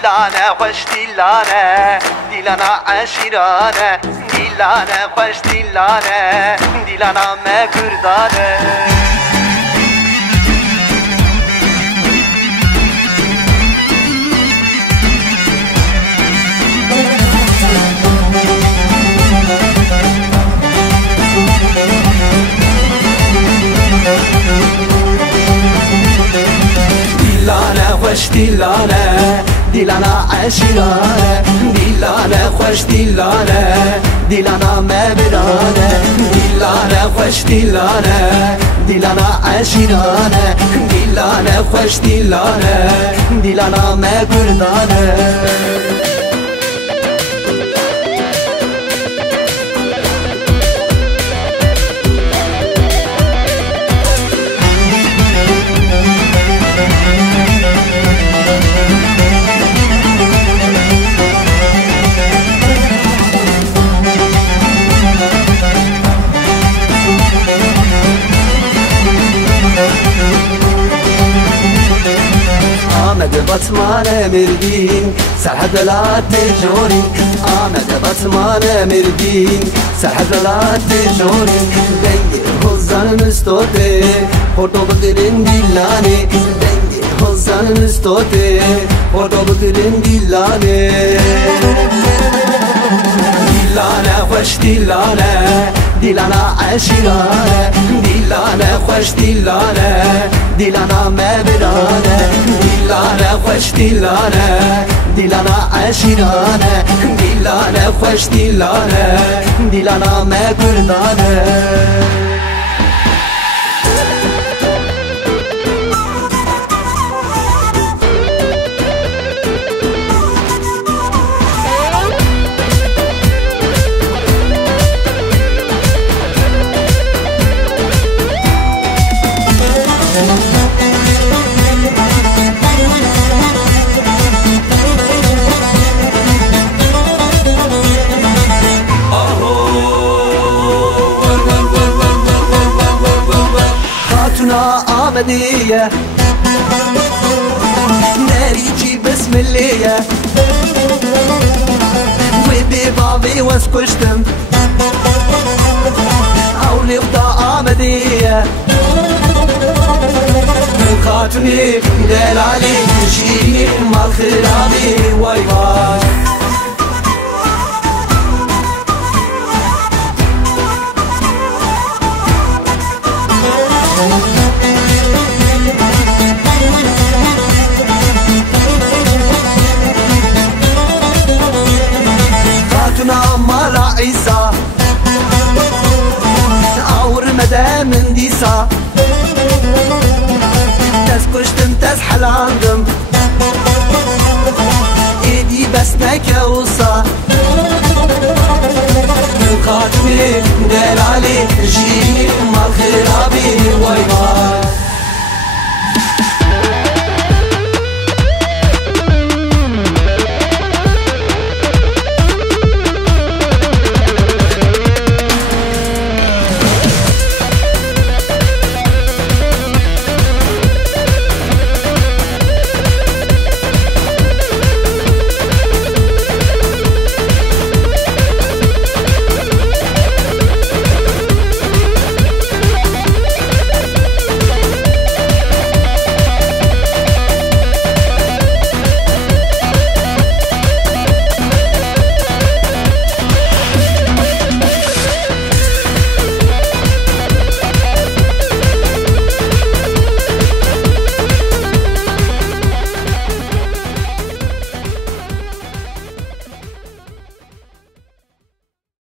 دیلانه خوش دیلانه دیلانه عشیرانه دیلانه خوش دیلانه دیلانه مکردانه دیلانه خوش دیلانه دیلانه عشیرانه دیلانه خوش دیلانه دیلانه مبرانه دیلانه خوش دیلانه دیلانه عشیرانه دیلانه خوش دیلانه دیلانه مکردانه آمد بطمان مردین سرحد لات جورین آمد بطمان مردین سرحد لات جورین دنگ حزن مستوته خورتو بگرین دیلانه دنگ حزن مستوته خورتو بگرین دیلانه دیلانه خوش دیلانه دیلانه عشیرانه دیلانه خوش دیلانه دیلانه مبرانه دیلانه خوش دیلانه دیلانه عشیرانه دیلانه خوش دیلانه دیلانه مکردانه آمدیه نریجی بسم الله و بی بابی وز کشتم اولی خدا آمدیه خاتونی دلالی شیرینی مال خرابی وای وای مالا عيسى اور مدى من ديسا تس كشتم تس حلاندم ايدي بس نكوصا خاتمي دلالي جيني ما خرابي واي واي